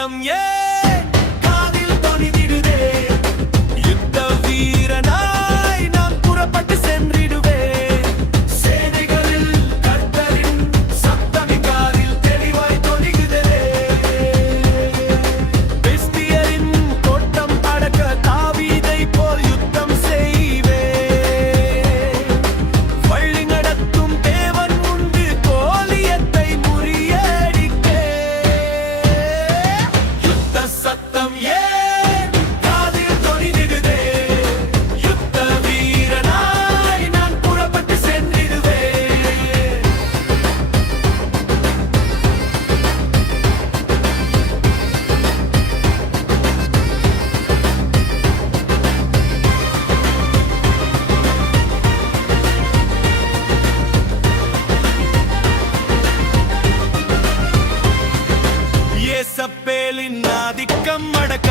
சத்தம் ஏன் காதில் தொனிதிடுதே யுத்த வீரனாய் நான் புறப்பட்டு சென்றிடுவேன் சேனைகளில் கர்த்தரின் சத்தம் காதில் தெளிவாய் தொனிகுதே பெஸ்தியரின் கோட்டம் அடக்க தாவீதை போல் யுத்தம் செய்வேன் வள்ளி நடத்தும் தேவன் உண்டு கோலியத்தை முறியடிக்க யுத்த சத்தம் ஏன் காதில் தொனிதிடுதே யுத்த வீரனாய் நான் புறப்பட்டு சென்றிடுவேன் ஏசப்பேலின் ஆதிக்கம் அடக்க